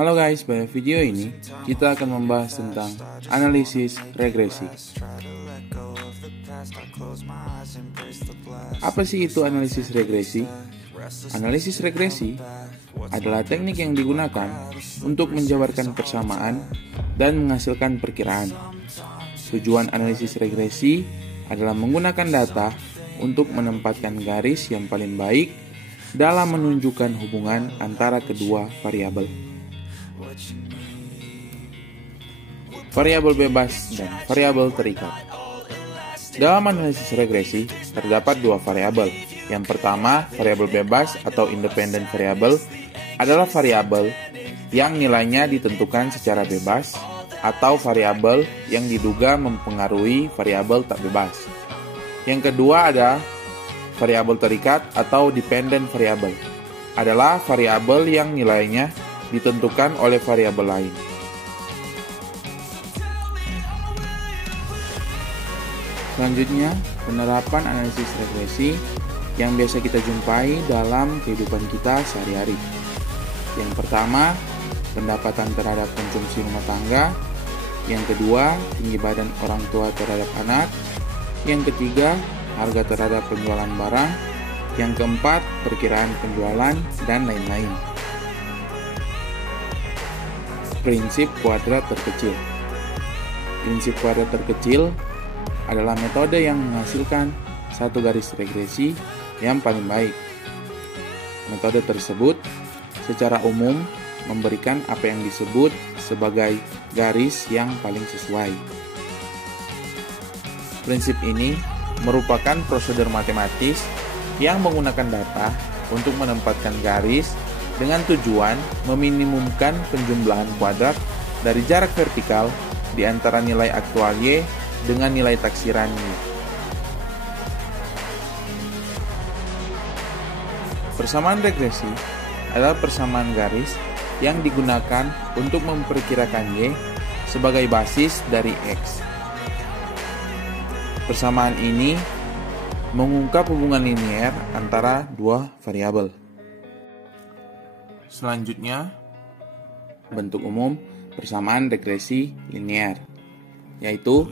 Halo guys, pada video ini kita akan membahas tentang analisis regresi. Apa sih itu analisis regresi? Analisis regresi adalah teknik yang digunakan untuk menjabarkan persamaan dan menghasilkan perkiraan. Tujuan analisis regresi adalah menggunakan data untuk menempatkan garis yang paling baik dalam menunjukkan hubungan antara kedua variabel. Variabel bebas dan variabel terikat. Dalam analisis regresi terdapat dua variabel. Yang pertama, variabel bebas atau independent variable adalah variabel yang nilainya ditentukan secara bebas atau variabel yang diduga mempengaruhi variabel tak bebas. Yang kedua ada variabel terikat atau dependent variable. Adalah variabel yang nilainya ditentukan oleh variabel lain. Selanjutnya, penerapan analisis regresi yang biasa kita jumpai dalam kehidupan kita sehari-hari. Yang pertama, pendapatan terhadap konsumsi rumah tangga. Yang kedua, tinggi badan orang tua terhadap anak. Yang ketiga, harga terhadap penjualan barang. Yang keempat, perkiraan penjualan, dan lain-lain. Prinsip kuadrat terkecil. Prinsip kuadrat terkecil adalah metode yang menghasilkan satu garis regresi yang paling baik. Metode tersebut secara umum memberikan apa yang disebut sebagai garis yang paling sesuai. Prinsip ini merupakan prosedur matematis yang menggunakan data untuk menempatkan garis dengan tujuan meminimumkan penjumlahan kuadrat dari jarak vertikal di antara nilai aktual Y dengan nilai taksiran Y. Persamaan regresi adalah persamaan garis yang digunakan untuk memperkirakan Y sebagai basis dari X. Persamaan ini mengungkap hubungan linear antara dua variabel. Selanjutnya, bentuk umum persamaan regresi linear, yaitu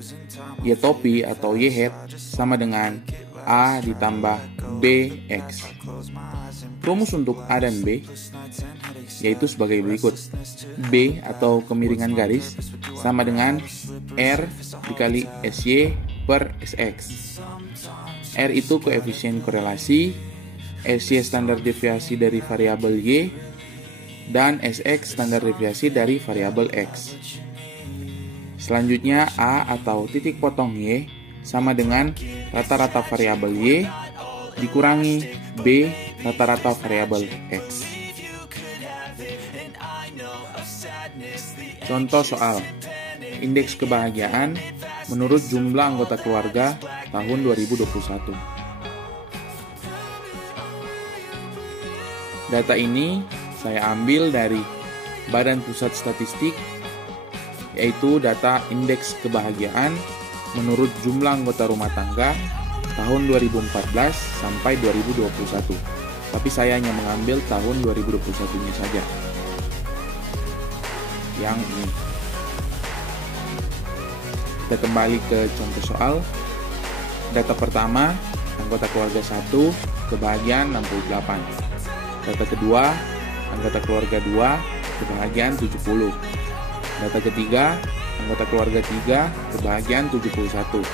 Y topi atau Y hat sama dengan A ditambah BX. Rumus untuk A dan B yaitu sebagai berikut. B atau kemiringan garis sama dengan R dikali SY per SX. R itu koefisien korelasi, SY standar deviasi dari variabel Y, dan SX standar deviasi dari variabel X. Selanjutnya A atau titik potong Y sama dengan rata-rata variabel Y dikurangi B rata-rata variabel X. Contoh soal indeks kebahagiaan menurut jumlah anggota keluarga tahun 2021. Data ini saya ambil dari Badan Pusat Statistik, yaitu data indeks kebahagiaan menurut jumlah anggota rumah tangga tahun 2014 sampai 2021. Tapi saya hanya mengambil tahun 2021-nya saja. Yang ini. Kita kembali ke contoh soal. Data pertama, anggota keluarga 1, kebahagiaan 68. Data kedua, anggota keluarga 2, kebahagiaan 70. Data ketiga, anggota keluarga 3, kebahagiaan 71.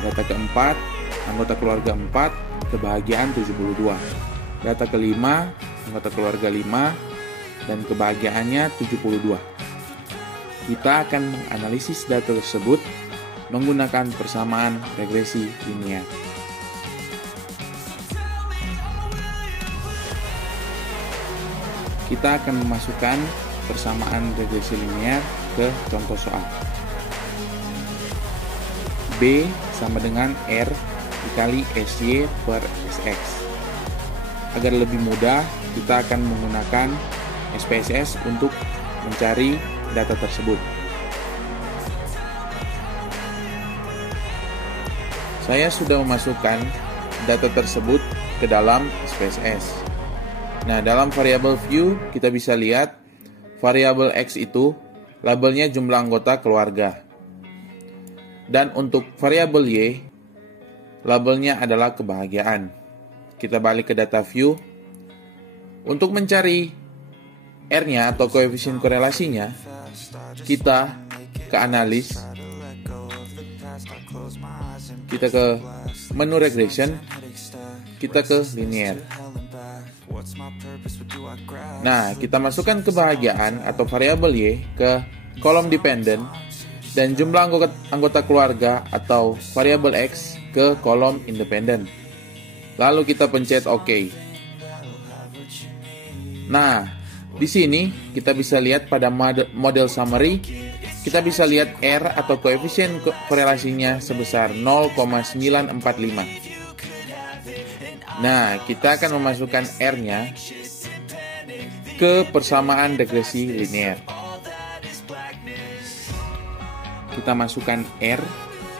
Data keempat, anggota keluarga 4, kebahagiaan 72. Data kelima, anggota keluarga 5, dan kebahagiaannya 72. Kita akan menganalisis data tersebut menggunakan persamaan regresi linear. Kita akan memasukkan persamaan regresi linear ke contoh soal. B sama dengan R dikali SY per SX. Agar lebih mudah, kita akan menggunakan SPSS untuk mencari data tersebut. Saya sudah memasukkan data tersebut ke dalam SPSS. Nah, dalam variabel view kita bisa lihat variabel X itu labelnya jumlah anggota keluarga. Dan untuk variabel Y, labelnya adalah kebahagiaan. Kita balik ke data view. Untuk mencari R-nya atau koefisien korelasinya, kita ke analis, kita ke menu regression, kita ke linear. Nah, kita masukkan kebahagiaan atau variabel Y ke kolom dependent dan jumlah anggota keluarga atau variabel X ke kolom independent. Lalu kita pencet OK. Nah, di sini kita bisa lihat pada model summary, kita bisa lihat R atau koefisien korelasinya sebesar 0,945. Nah, kita akan memasukkan R-nya ke persamaan regresi linear. Kita masukkan R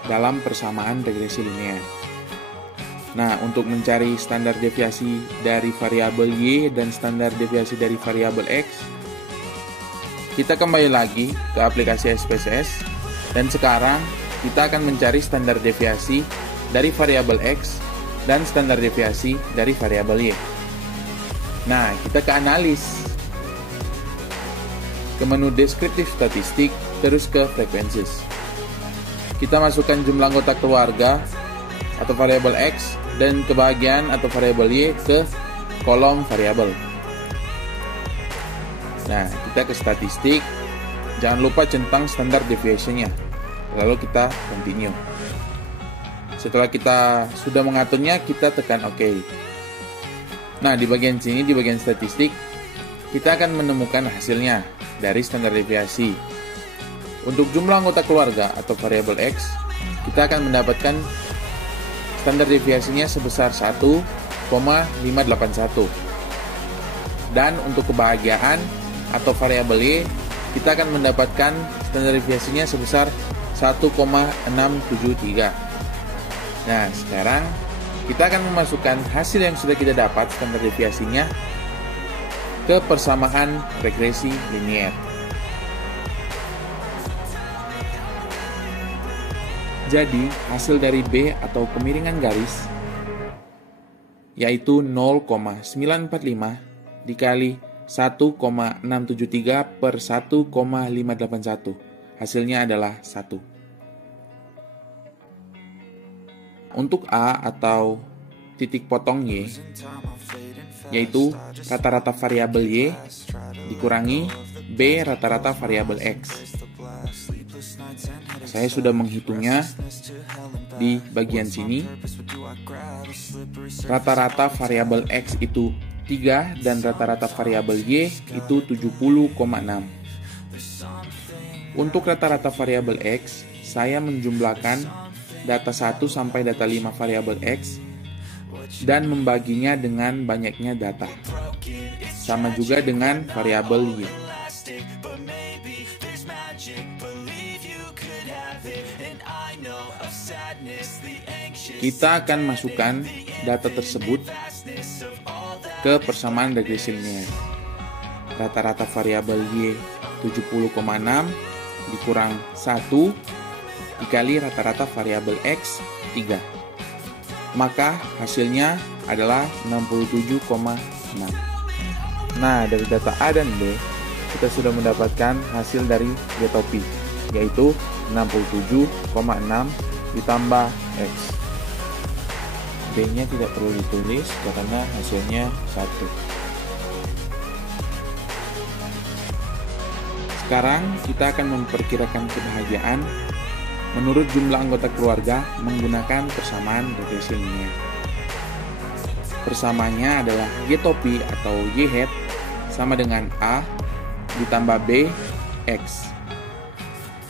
dalam persamaan regresi linear. Nah, untuk mencari standar deviasi dari variabel Y dan standar deviasi dari variabel X, kita kembali lagi ke aplikasi SPSS dan sekarang kita akan mencari standar deviasi dari variabel X dan standar deviasi dari variabel Y. Nah, kita ke analis, ke menu deskriptif statistik, terus ke frequencies. Kita masukkan jumlah anggota keluarga atau variabel X dan kebahagiaan atau variabel Y ke kolom variabel. Nah, kita ke statistik, jangan lupa centang standar deviation-nya. Lalu kita continue. Setelah kita sudah mengaturnya, kita tekan OK. Nah, di bagian sini, di bagian statistik, kita akan menemukan hasilnya dari standar deviasi. Untuk jumlah anggota keluarga atau variabel X, kita akan mendapatkan standar deviasinya sebesar 1,581. Dan untuk kebahagiaan atau variabel Y, kita akan mendapatkan standar deviasinya sebesar 1,673. Nah, sekarang kita akan memasukkan hasil yang sudah kita dapat standar deviasinya ke persamaan regresi linear. Jadi, hasil dari B atau kemiringan garis yaitu 0,945 dikali 1,673 per 1,581. Hasilnya adalah 1. Untuk A atau titik potong Y, yaitu rata-rata variabel Y dikurangi B rata-rata variabel X. Saya sudah menghitungnya di bagian sini. Rata-rata variabel X itu 3 dan rata-rata variabel Y itu 70,6. Untuk rata-rata variabel X, saya menjumlahkan data 1 sampai data 5 variabel X dan membaginya dengan banyaknya data. Sama juga dengan variabel Y. Kita akan masukkan data tersebut ke persamaan regresi linear. Rata-rata variabel Y 70,6 dikurang 1 dikali rata-rata variabel X 3. Maka hasilnya adalah 67,6. Nah, dari data A dan B, kita sudah mendapatkan hasil dari Y-topi, yaitu 67,6 ditambah X. B-nya tidak perlu ditulis karena hasilnya 1. Sekarang kita akan memperkirakan kebahagiaan menurut jumlah anggota keluarga menggunakan persamaan regresi linear. Persamaannya adalah Y-topi atau Y-hat sama dengan A ditambah B, X.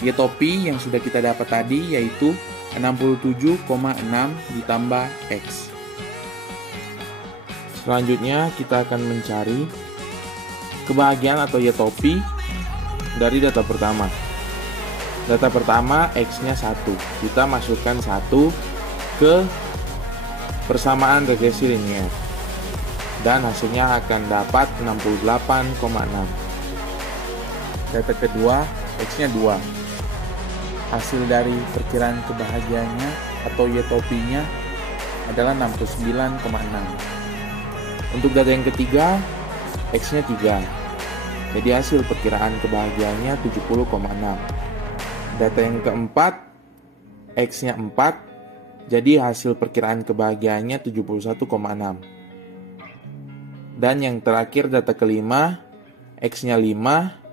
Y-topi yang sudah kita dapat tadi yaitu 67,6 ditambah X. Selanjutnya kita akan mencari kebahagiaan atau Y-topi dari data pertama. Data pertama X-nya 1. Kita masukkan 1 ke persamaan regresi linear. Dan hasilnya akan dapat 68,6. Data kedua, X-nya 2. Hasil dari perkiraan kebahagiaannya atau Y-topinya adalah 69,6. Untuk data yang ketiga, X-nya 3. Jadi hasil perkiraan kebahagiaannya 70,6. Data yang keempat, X-nya 4. Jadi hasil perkiraan kebahagiaannya 71,6. Dan yang terakhir data kelima, X-nya 5.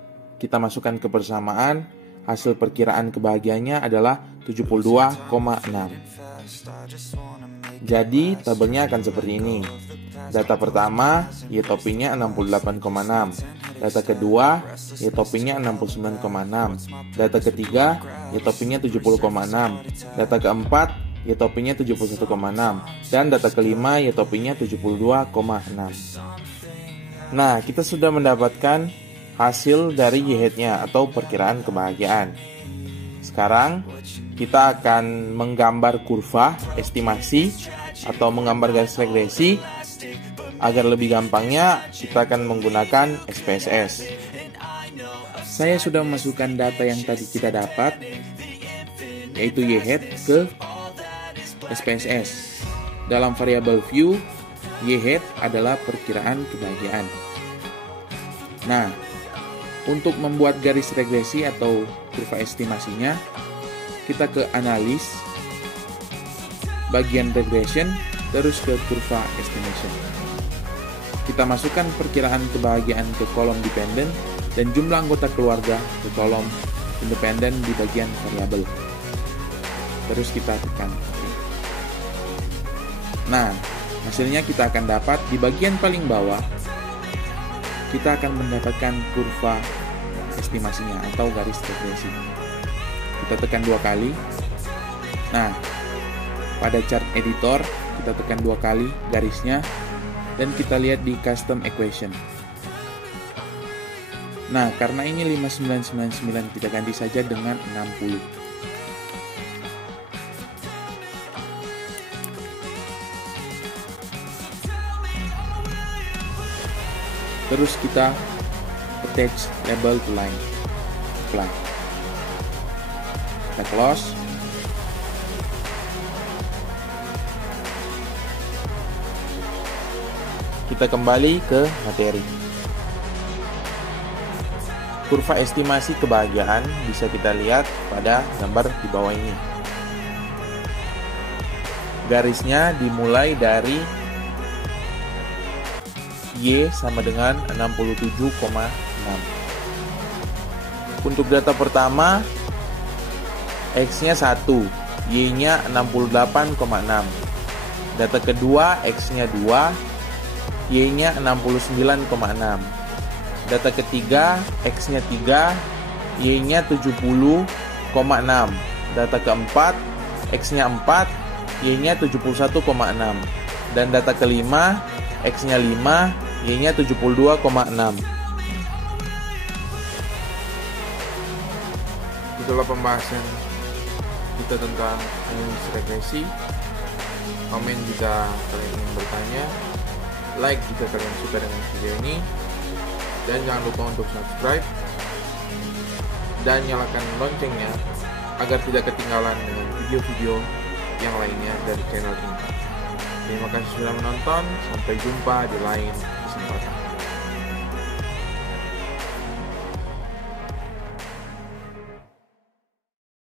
Kita masukkan ke persamaan, hasil perkiraan kebahagiaannya adalah 72,6. Jadi tabelnya akan seperti ini. Data pertama, Y-topinya 68,6. Data kedua, Y-topinya 69,6. Data ketiga, Y-topinya 70,6. Data keempat, Y-topinya 71,6. Dan data kelima, Y-topinya 72,6. Nah, kita sudah mendapatkan hasil dari Y-head-nya atau perkiraan kebahagiaan. Sekarang kita akan menggambar kurva estimasi atau menggambar garis regresi. Agar lebih gampangnya, kita akan menggunakan SPSS. Saya sudah memasukkan data yang tadi kita dapat, yaitu Y-head, ke SPSS. Dalam variabel view, Y-head adalah perkiraan kebahagiaan. Nah, untuk membuat garis regresi atau kurva estimasinya, kita ke analis, bagian regression, terus ke kurva estimation. Kita masukkan perkiraan kebahagiaan ke kolom dependent dan jumlah anggota keluarga ke kolom independen di bagian variabel. Terus kita tekan OK. Nah, hasilnya kita akan dapat di bagian paling bawah, kita akan mendapatkan kurva estimasinya atau garis regresi. Kita tekan 2 kali. Nah, pada chart editor kita tekan 2 kali garisnya dan kita lihat di custom equation. Nah, karena ini 5999, kita ganti saja dengan 60. Terus kita attach label to line. Apply. Kita close. Kita kembali ke materi. Kurva estimasi kebahagiaan bisa kita lihat pada gambar di bawah ini. Garisnya dimulai dari Y sama dengan 67,6. Untuk data pertama, X-nya 1, Y-nya 68,6. Data kedua, X-nya 2, Y-nya 69,6. Data ketiga, X-nya 3, Y-nya 70,6. Data keempat, X-nya 4, Y-nya 71,6. Dan data kelima, X-nya 5, Y-nya 72,6. Itulah pembahasan kita tentang analisis regresi. Komen jika kalian ingin bertanya, like jika kalian suka dengan video ini, dan jangan lupa untuk subscribe dan nyalakan loncengnya agar tidak ketinggalan dengan video-video yang lainnya dari channel ini. Terima kasih sudah menonton, sampai jumpa di lain